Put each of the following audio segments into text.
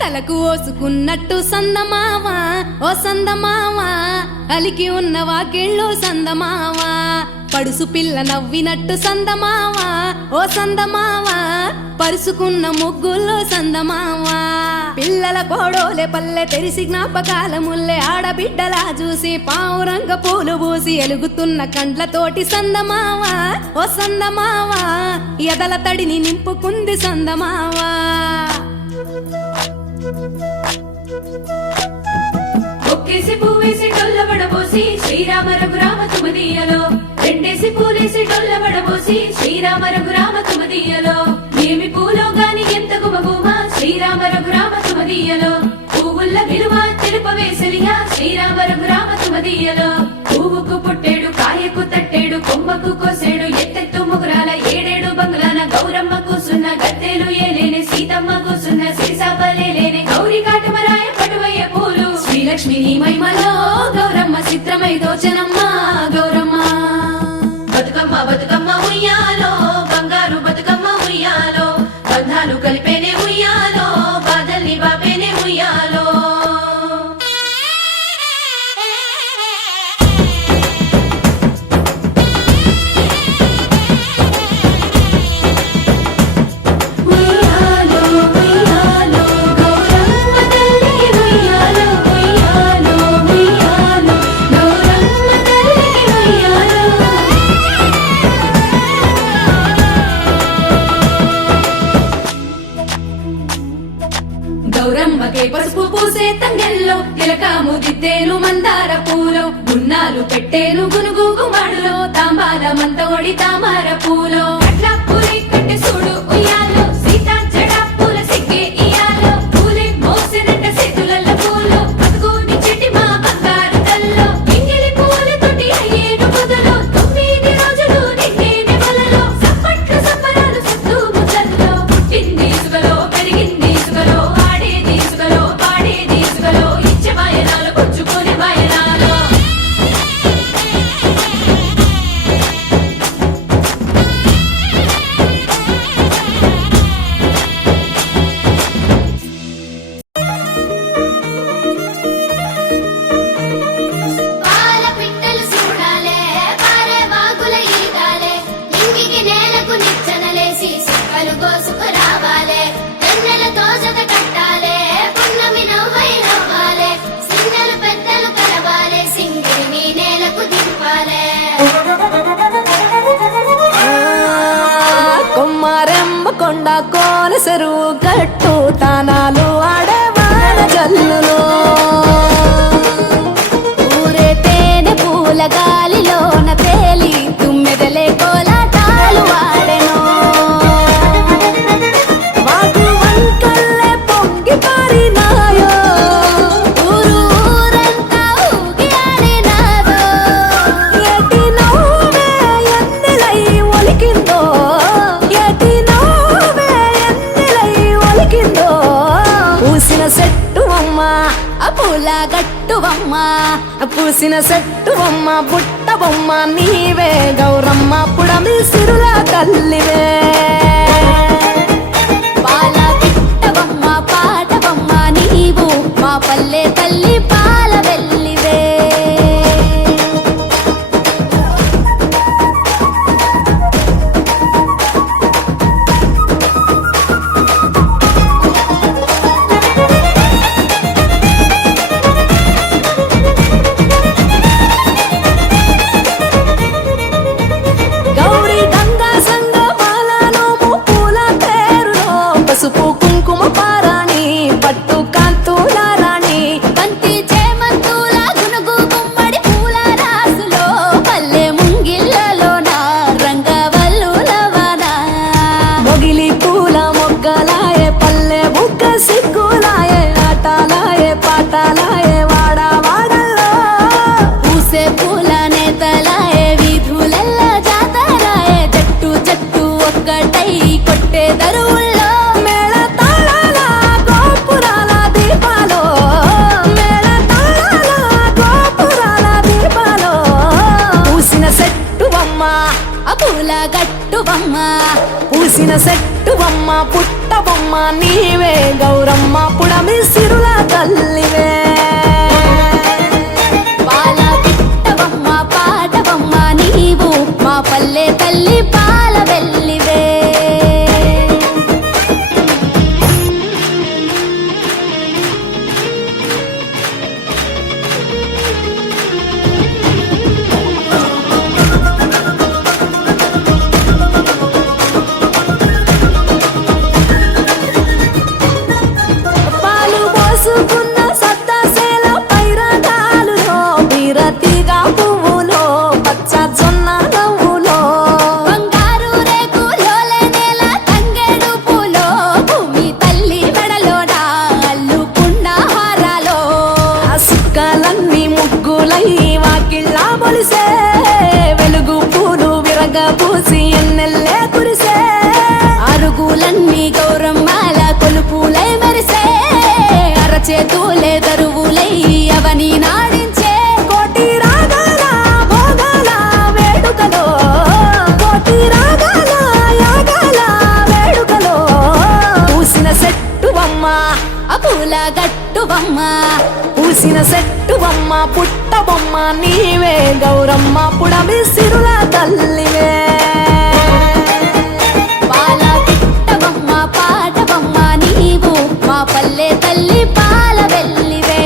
తలకు ఓసుకున్నట్టు సందమావా ఓ సందమావా అలికి ఉన్న వాకిళ్ళు సందమావా పడుసు పిల్ల నవ్వినట్టు సందమావా ఓ సందమావా పరుసుకున్న ముగ్గుల్లో సందమావా పిల్లల కోడోలే పల్లె తెరిసి జ్ఞాపకాల ముల్లె ఆడబిడ్డలా చూసి పావురంగ పూలు పూసి ఎలుగుతున్న కండ్లతోటి సందమావా ఓ సందమావా ఎదల తడిని నింపుకుంది సందమావా ఒక్కేసి పువ్వేసి డొల్లబడబోసి శ్రీరామ రఘురామ తుమదీయలో రెండేసి పూలేసి డొల్లబడబోసి శ్రీరామ రఘురామ తుమదీయలో ఏమి పూలో గాని ఎంత గుమగుమ శ్రీరామ రఘురామ తుమదీయలో పువ్వుల్ల విలువ తెలుపవేసలియా శ్రీరామ రఘురామ తుమదీయలో పువ్వుకు పుట్టేడు కాయకు తట్టేడు కొమ్మకు కోసేడు ఎత్తెత్తు ముగురాల ఏడేడు బంగ్లాన గౌరమ్మ కూసున్న గద్దెలు ఏలేని సీతమ్మ కూసున్న సీసాపలేలేని గౌరీ కాటమరాయ పటువయ్య పూలు శ్రీలక్ష్మి నీ మహిమలో గౌరమ్మ చిత్రమై దోచనమ్మ గౌరమ్మ బతుకమ్మ బతుకమ్మ ఉయ్యాలో బంగారు బతుకమ్మ ఉయ్యాలో బంధాలు కలిపేనే ఉయ్యాలో బాధల్ని బాపేనే ఉయ్యాలో గౌరమ్మకే పసుపు పూసే తంగెల్లో తిలకాము దిద్దేను మందార పూలో గున్నాలు పెట్టేను గునుగు గుమాడులో తాంబాల మంతగొడి తామర పూలో అట్లా పూలే కట్టె చూడు ఉయ్యాలో సీతా జడ పూల సిగ్గే ఇయాలో పూలే మోసినట్ట చేతులల్ల పూలో బతుకుని చెట్టి మా బంగారు తల్లో ఇంగిలి పూలతోటి అయ్యేను పొదలో 9 రోజులు నిన్నేనే వలలో సప్పట్లు సప్పరాలు సత్తు ముద్దల్లో పుట్టింది ఇసుకలో పెరిగింది ఇసుకలో కొండ కోన చెరువు గట్టు తానాలు ఆడవాన జల్లులో ఊరే తేనె పూల గాలిలోన తేలి తుమ్మెదలే కోలాటాలు ఆడెను వాగు వంకల్లే పొంగి పారినాయో ఊరు ఊరంతా ఊగి ఆడినాదో ఎటి నవ్వే ఎన్నెలై ఒలికిందో పూసిన చెట్టు అమ్మ పూల గట్టు బొమ్మ పూసిన చెట్టు బొమ్మ బుట్ట బొమ్మ నీవే గౌరమ్మ పుడమి సిరుల తల్లివే పాల పిట్ట బొమ్మ పాట బొమ్మ నీవు మా పల్లె తల్లి పాల వెల్లివే గౌరీ గట్టువమ్మ పూసిన సెట్టువమ్మ పుట్టబొమ్మ నీవే గౌరమ్మ పుడమి సిరుల తల్లివే పాల పిట్టవమ్మ పాటవమ్మ నీవు మా పల్లె తల్లి పాల వెల్లివే పాలు పోసుకున్న సద్దసేల పైరగాలులో బీరతిగా పువ్వులో పచ్చ జొన్న నవ్వులో బంగారు రేకులోలే నేల తంగేడు పూలో భూమి తల్లి మెడలోన అల్లుకున్న హారాలో ఆ సుక్కలన్నీ ముగ్గులై వాకిళ్ళ మొలిసే వెలుగు పూలు విరగబూసి ఎన్నెల్లే కురిసే అరుగులన్నీ గౌరమ్మాల కొలుపులై మెరిసే అరచేతులే దరువులై అవని నాడించే కోటి రాగాల భోగాల వేడుకలో కోటి రాగాల యాగాల వేడుకలో పూసిన సెట్టువమ్మ అపూల గట్టువమ్మ పూసిన సెట్టువమ్మ పుట్టబొమ్మ నీవే గౌరమ్మ పుడమి సిరుల తల్లివే పాల పిట్టవమ్మ పాటవమ్మ నీవు మా పల్లె తల్లి పాల వెల్లివే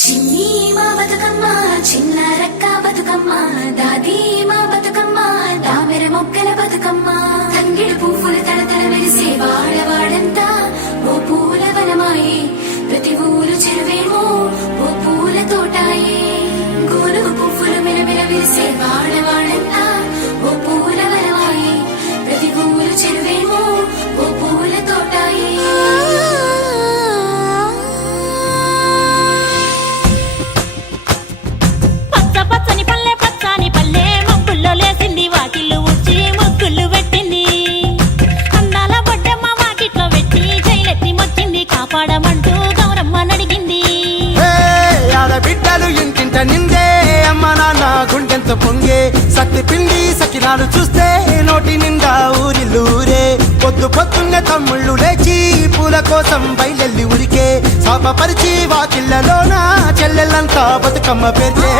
చిన్ని మా బతుకమ్మ చిన్న రక్క బతుకమ్మ దాది మా బతుకమ్మ దామెర మొక్కల బతుకమ్మ తంగిడి పువ్వులు తడతడ మెరిసే వాడవాడంతా ఓ పూల వనమాయే ప్రతి ఊరు చెరువేమో ఓ పూల తోటాయే గోనుగు పువ్వులు మెరమెర విరిసే వాడవాడంతా ఓ పూల వనమాయే ప్రతి ఊరు చెరువేమో ఓ పూల తోటాయే పచ్చ పచ్చని పల్లె పచ్చని పల్లె మబ్బుల్లో లేసింది వాకిళ్ళు ఉచ్చి ముగ్గులు పెట్టింది అందాల బొడ్డమ్మ వాకిట్లో పెట్టి జైలెత్తి మొచ్చింది కాపాడమంటూ గౌరమ్మ నడిగింది ఆడబిడ్డలు ఇంటింట నిందే అమ్మ నాన్న గుండెంత పొంగే సత్తి పిండి సకినాలు చూస్తే నోటి నిండా ఊరిల్లూరే పొద్దు పొద్దున్నే తమ్ముళ్ళు లేచి పూల కోసం బయలెల్లి ఉరికే శాపపరిచి వాకిళ్ళలోన చెల్లెళ్ళంతా బతుకమ్మ పేర్చే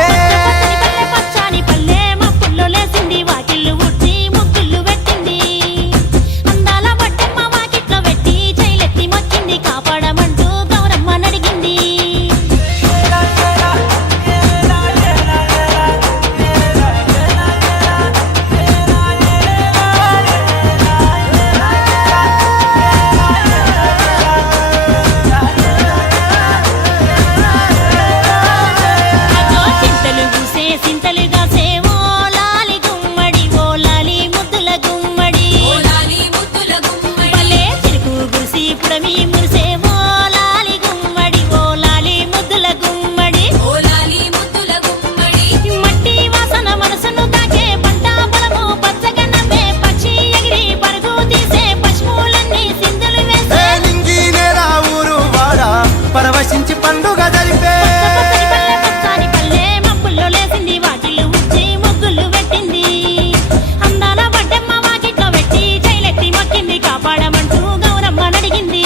పచ్చని పల్లె పచ్చని పల్లె మబ్బుల్లో లేసింది వాకిళ్ళు ఉచ్చి ముగ్గులు పెట్టింది అందాల బొడ్డమ్మ వాకిట్లో పెట్టి జైలెత్తి మొచ్చింది కాపాడమంటూ గౌరమ్మ నడిగింది అగో చింతలు పూసే సింతలుగా సేవో లాలి గుమ్మడి ఓ లాలి ముద్దుల గుమ్మడి భలే చిరుకు గురిసి పుడమి మురిసే ఓ లాలి గుమ్మడి ఓ లాలి ముద్దుల గుమ్మడి మట్టి వాసన మనసును తాకే పంట పొలము పచ్చగా నవ్వే పక్షి ఎగిరి పరుగు తీసే పశువులన్నీ సింధులు వేసే నింగి నేల ఊరు వాడ పరవశించి పండుగ జరిపే పచ్చని పల్లె పచ్చని పల్లె మబ్బుల్లో లేసింది వాకిళ్ళు ఉచ్చి ముగ్గులు పెట్టింది అందాల బొడ్డమ్మ వాకిట్లో పెట్టి జైలెత్తి మొక్కింది కాపాడమంటూ గౌరమ్మ నడిగింది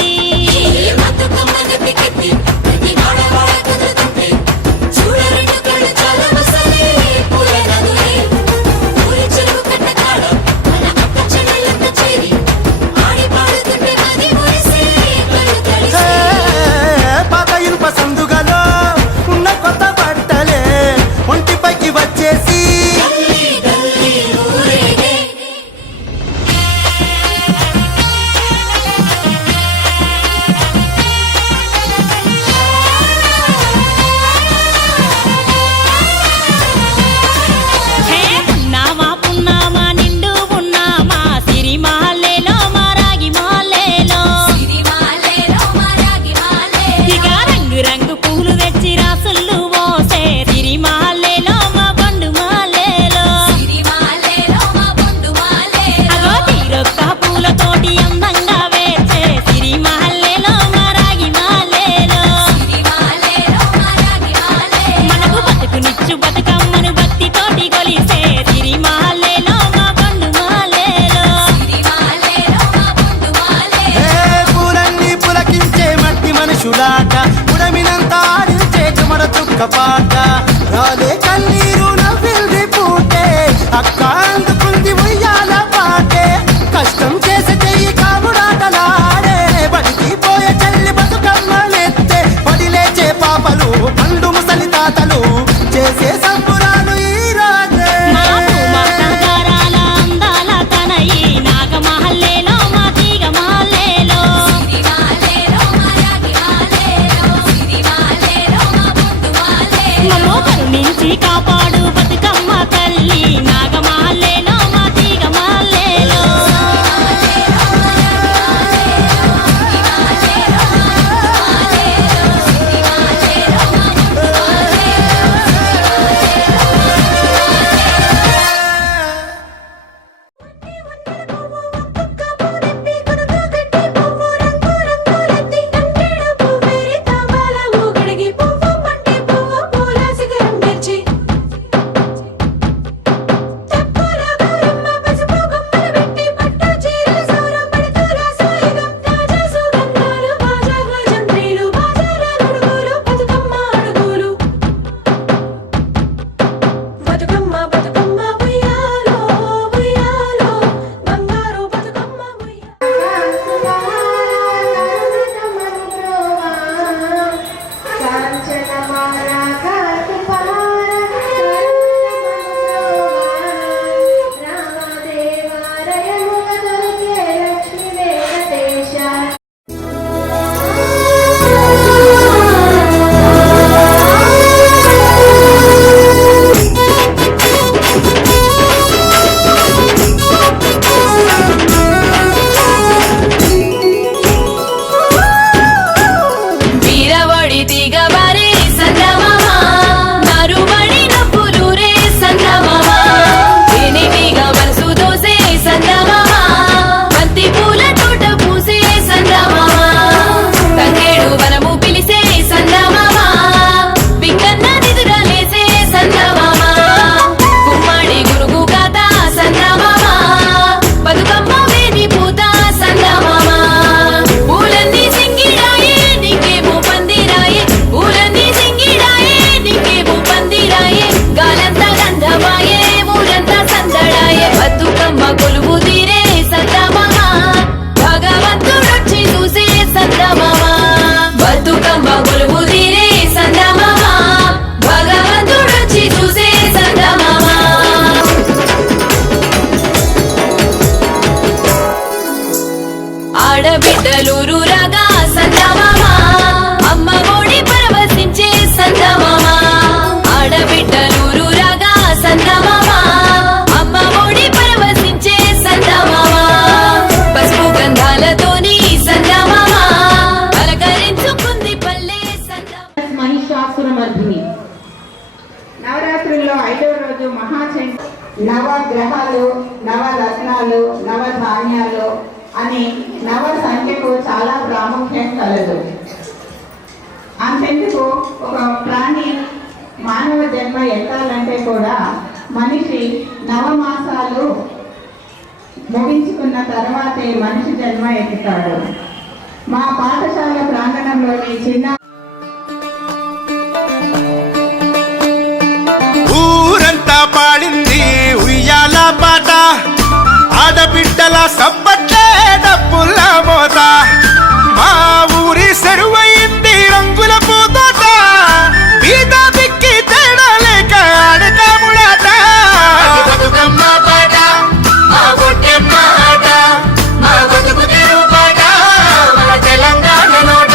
పాత మనుషులాట ఉడమినంత ఆడించే చెమడ చుక్క పాట రాలే కన్నీరు నవ్వింది పూటే అక్క అందుకుంది ఉయ్యాల పాటే కష్టం చేసే చెయ్యి కాముడాటలాడే బడికి పోయే చెల్లి బతుకమ్మలెత్తే పడి లేచే పాపలు పండు ముసలి తాతలు చేసే సంబురాలు ఈ రాజే మాకు మా సంగారాల అందాల తనయి నాగమహల్లేలో మా తీగ మహల్లేలో మమ్మో కరుణించి కాపాడు బతుకమ్మ తల్లి నాగమహల్లేలో మా తీగ మహల్లేలో ఆడబిడ్డలూరు రాగా సందమామ అమ్మ ఒడి పరవశించే సందమామ ఆడబిడ్డలూరు రాగా సందమామ అమ్మ ఒడి పరవశించే సందమామ పసుపు గంధాలతోని సందమామ అలంకరించుకుంది పల్లె సందమామ మహిషాసురమర్దిని. నవరాత్రుల్లో 5వ రోజు మహాచండి నవగ్రహాలు నవరత్నాలు నవధాన్యాలు అని నవ సంఖ్యకు చాలా ప్రాముఖ్యం కలదు. అంతెందుకు ఒక ప్రాణి మానవ జన్మ ఎత్తాలంటే కూడా మనిషి నవమాసాలు ముగించుకున్న తర్వాతే మనిషి జన్మ ఎత్తుతాడు. మా పాఠశాల ప్రాంగణంలోని చిన్న ఊరంతా పాడింది ఉయ్యాల పాట ఆడబిడ్డల సబ్బట్లే డప్పుల మోత మా ఊరి సెరువయింది రంగుల పూతోట బీద బిక్కి తేడా లేక ఆడతాముడాట బతుకమ్మ పాట మా గొట్టెమ్మ ఆట మా బతుకు తెరువు పాట మన తెలంగాణ నోట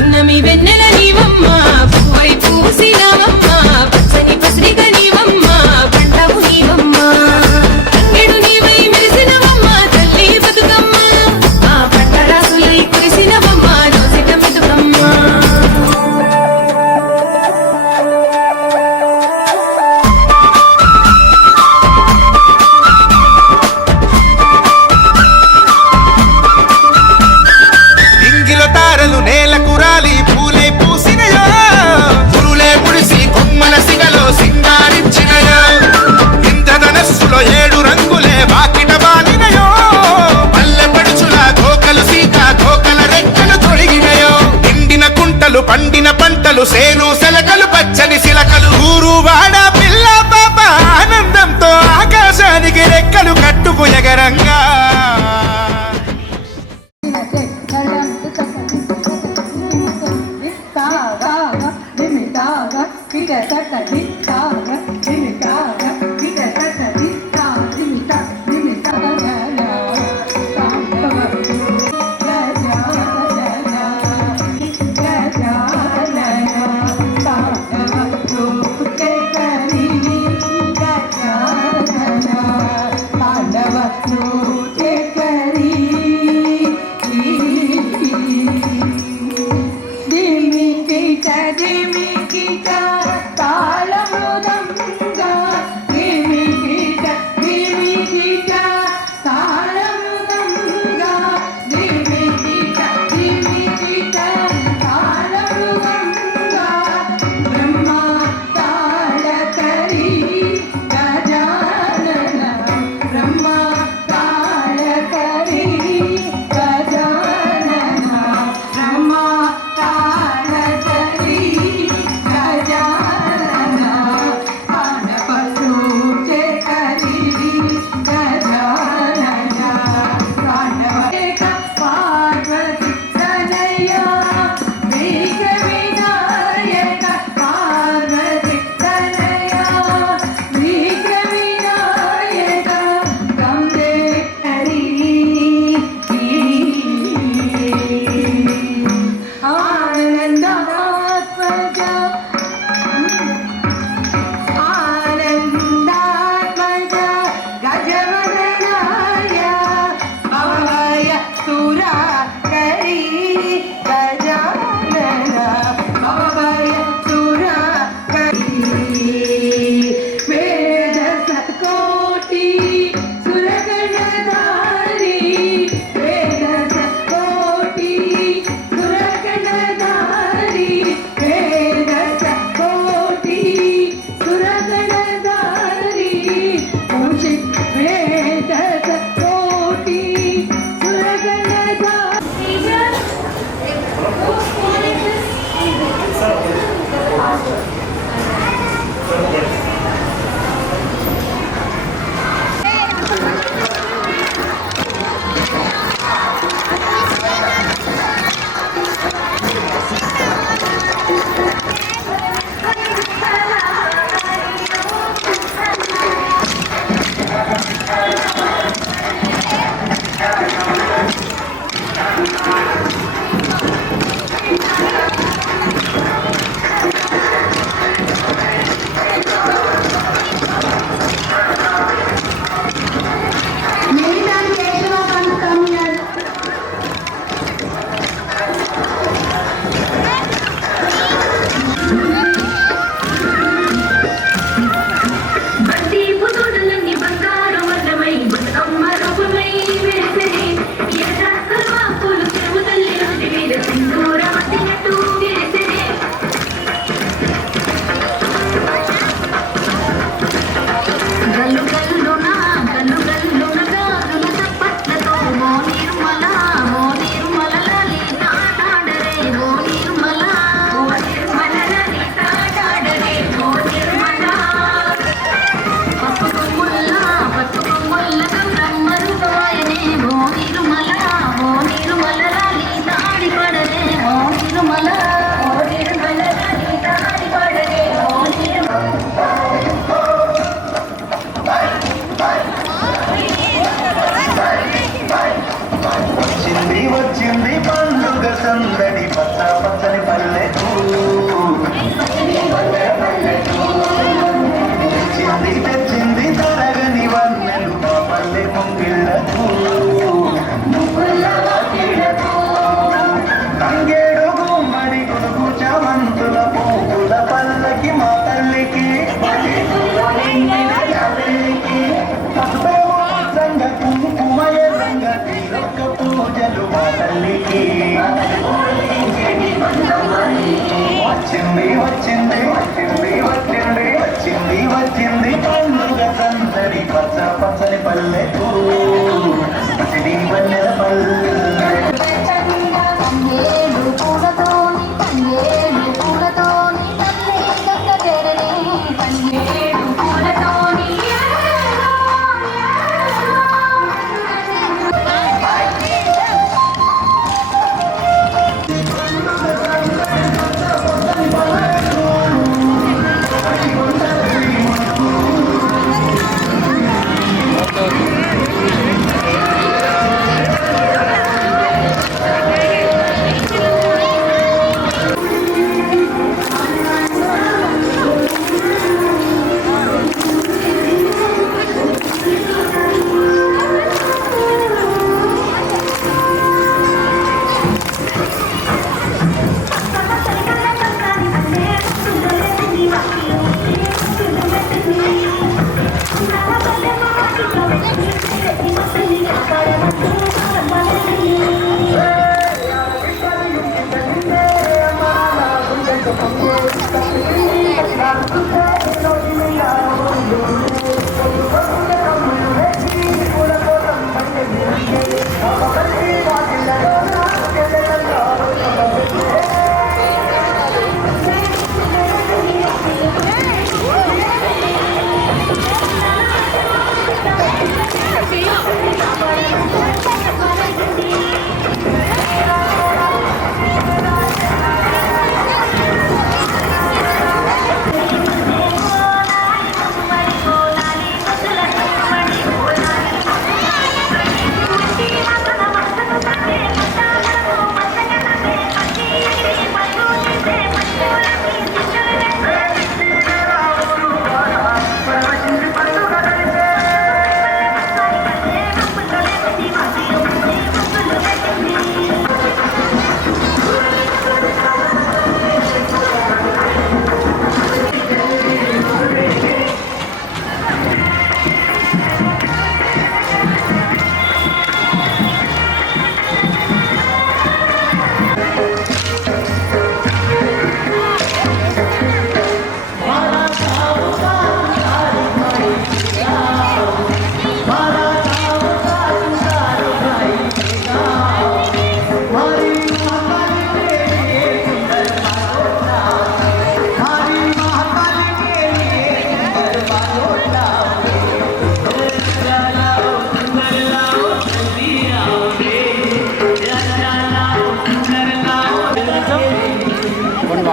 ఉన్నమి వెన్నెల నీవమ్మ పువ్వై పూసినవమ్మ పచ్చని పసిరిక నీవమ్మ పంటవు అందంగా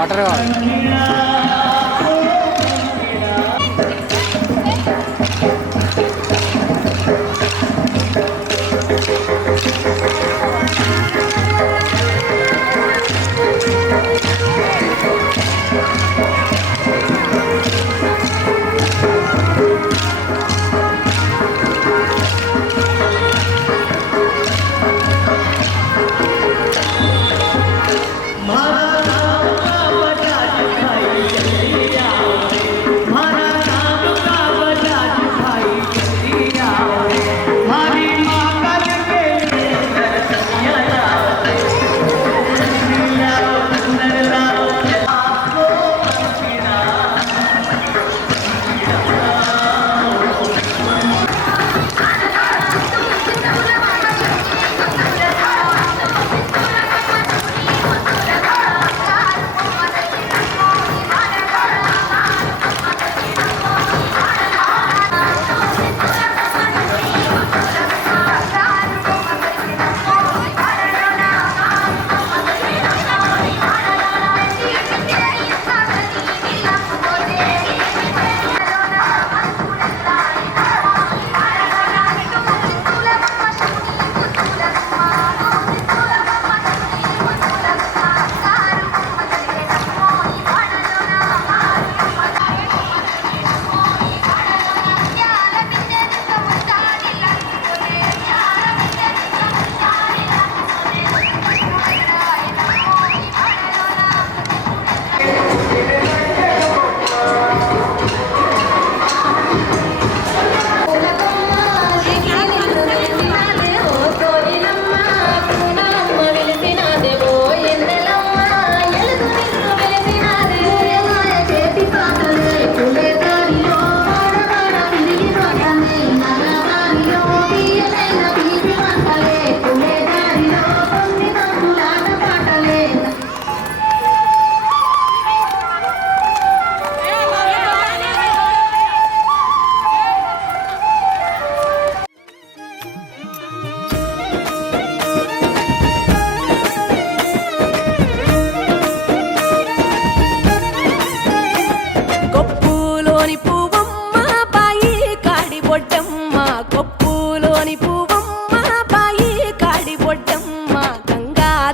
వాటర్ కావాలి.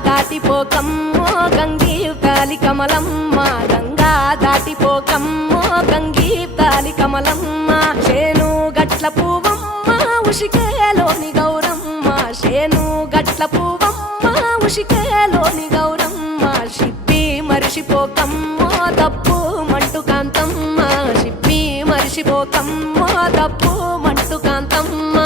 దాటిపోకమ్మో గంగీతాలి కమలమ్మ గంగా దాటిపోకమ్మో గంగీతాలి కమలమ్మ శేను గట్ల పువ్వమ్మ ఉషికేలోని గౌరమ్మ శేను గట్ల పువ్వమ్మ ఉషికేలోని గౌరమ్మ షిప్పి మరిషిపోకమ్మో తప్పు మంటు కాంతమ్మ షిప్పి మరిషిపోకమ్మో తప్పు మంటు కాంతమ్మ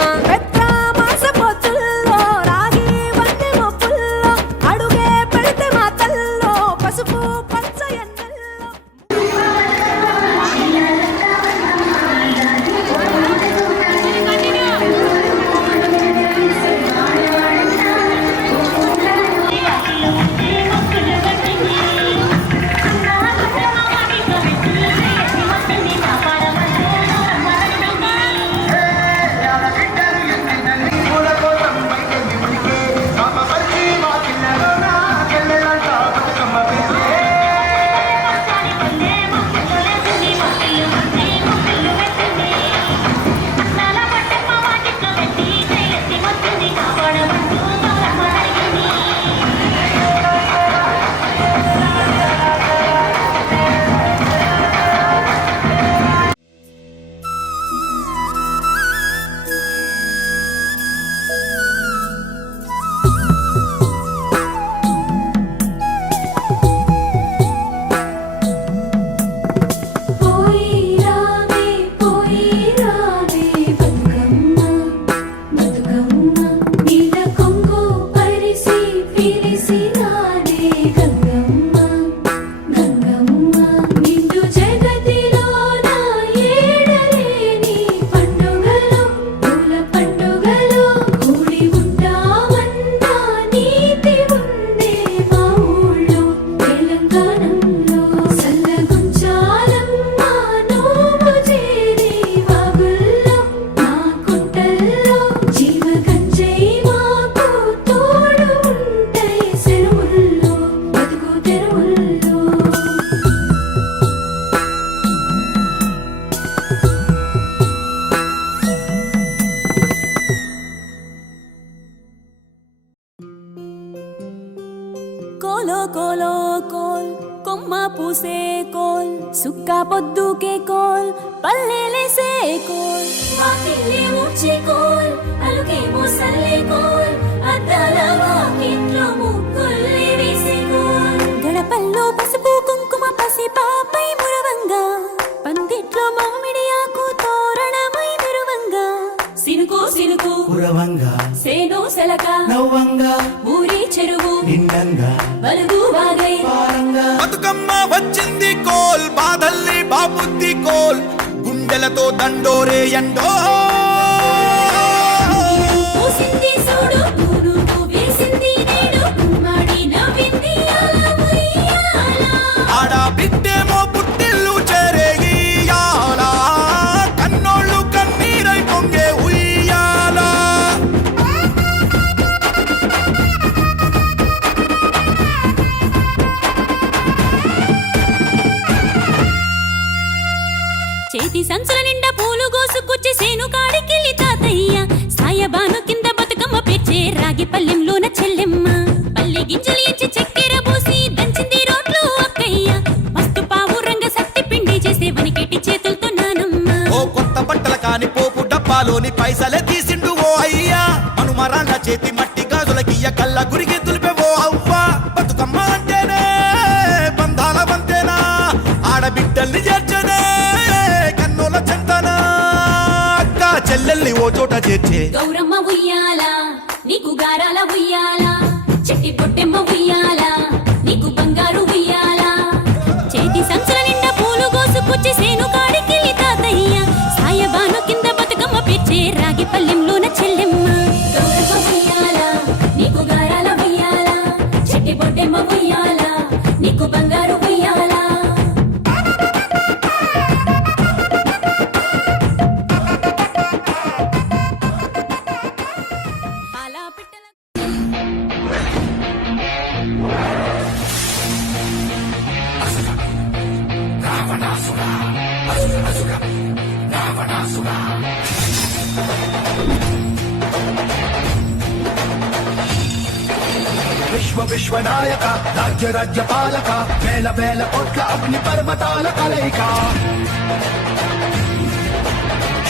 కోలో కోల్ కొమ్మ పూసే కోల్ సుక్క పొద్దుకే కోల్ పల్లెలేసే కోల్ వాకిలి ఊడ్చే కోల్ అలుకేమో సల్లే కోల్ అద్దాల వాకిట్లో ముగ్గుల్ని వేసే కోల్ గడపల్లో పసుపు కుంకుమ పసి పాపై మురవంగా పందిట్లో మామిడి ఆకు తోరణమై మెరువంగా సినుకు సినుకు పురవంగా సేను సెలక నవ్వంగా ఊరి చెరువు నిండంగా బలుగు వాగై బతుకమ్మ వచ్చింది కోల్ బాధల్ని బాబుద్ది కోల్ గుండెలతో దండోరే ఎండో పూసింది చూడు తూనుకు వేసింది నేడు గుమ్మడి నవ్వింది అల ఉయ్యాల. ఆడ బిడ్డేమో పుట్టిల్లు చెరేగియాల కన్నోళ్ళు కన్నీరై పొంగే ఉయ్యాల చేతి సంచుల నిండా పూలు గోసుకొచ్చి సేను కాడికెళ్ళి తాతయ్య సాయబాను కింద బతుకమ్మ పేర్చే రాగి పల్లెంలోన చెల్లెమ్మ పల్లె గింజలు ఎంచి చక్కెర పోసి దంచింది రోడ్లు అక్కయ్య మస్తు పావు రంగ సత్తి పిండి చేసే వనికెట్టి చేతులతో నానమ్మ ఓ కొత్త బట్టల కాని పోపు డబ్బాలోని పైసలే తీసిండు ఓ అయ్యా మనుమరాళ్ళ చేతి మట్టి గాజులకియ్య కళ్ళ గురిగి తులిపే ఓ అవ్వ బతుకమ్మ అంటేనే బంధాల వంతేనా ఆడబిడ్డల్ని చేర్చనే కన్నుల చెంతనా అక్క చెల్లెల్ని ఓ చోట చేర్చే గౌరమ్మ ఉయ్యాల నీకు గారాల ఉయ్యాల చెట్టి పొట్టెమ్మ ఉయ్యాల నీకు బంగారు ఉయ్యాల చేతి సంచుల నిండా పూలు గోసుకొచ్చి సేను కాడికెళ్ళి తాతయ్య సాయబాను కింద బతుకమ్మ పేర్చే రాగి పల్లెంలోన చెల్లెమ్మ గౌరమ్మ ఉయ్యాల నీకు గారాల ఉయ్యాల చెట్టి పొట్టెమ్మ ఉయ్యాల నీకు బంగారు ఉయ్యాల అలా పిట్టల విశ్వ విశ్వనాయక రాజ్య రాజ్య పాలక వేల వేల కోట్ల అగ్ని పర్వతాల కలయిక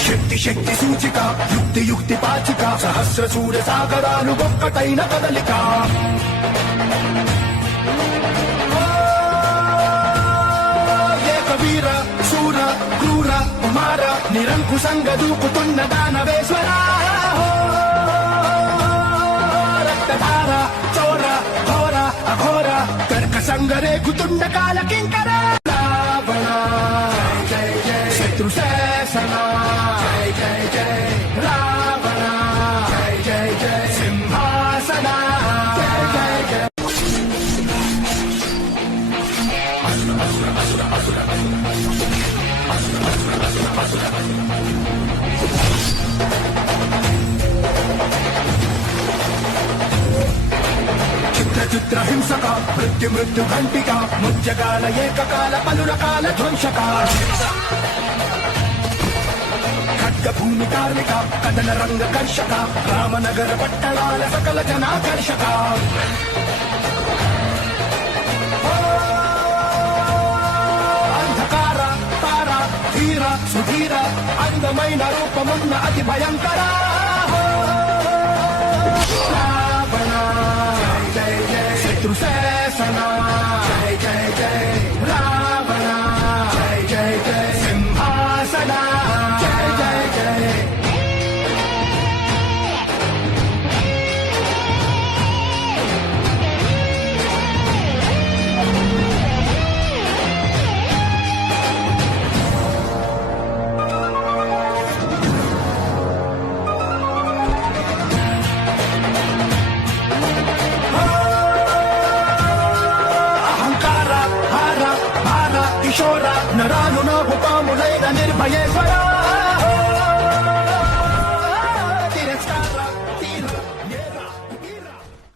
శక్తి శక్తి సూచిక యుక్తి యుక్తి పాచిక సహస్ర సూర్య సాగరాలు ఒక్కటైన కదలిక ఏకవీర శూర క్రూర కుమార నిరంకుశంగా దూకుతున్న దానవేశ్వర రక్తధార చోర ఘోర అఘోర కర్క సంగరేగుతుండ కాల కింకర రావణ జయ జయ శత్రు శాసన జయ జయ జయ రావణ జయ జయ జయ సింహాసన జయ జయ జయ చిత్ర చిత్ర హింసక మృత్యు మృత్యు ఘంటిక ముత్యకాల ఏకకాల పలు రకాల ధ్వంసక ఖడ్గ భూమి కార్మిక కథన రంగ కర్షక రామనగర పట్టణాల సకల జనాకర్షక అంధకార తార ధీర సుధీర అందమైన రూపమున్న అతి భయంకర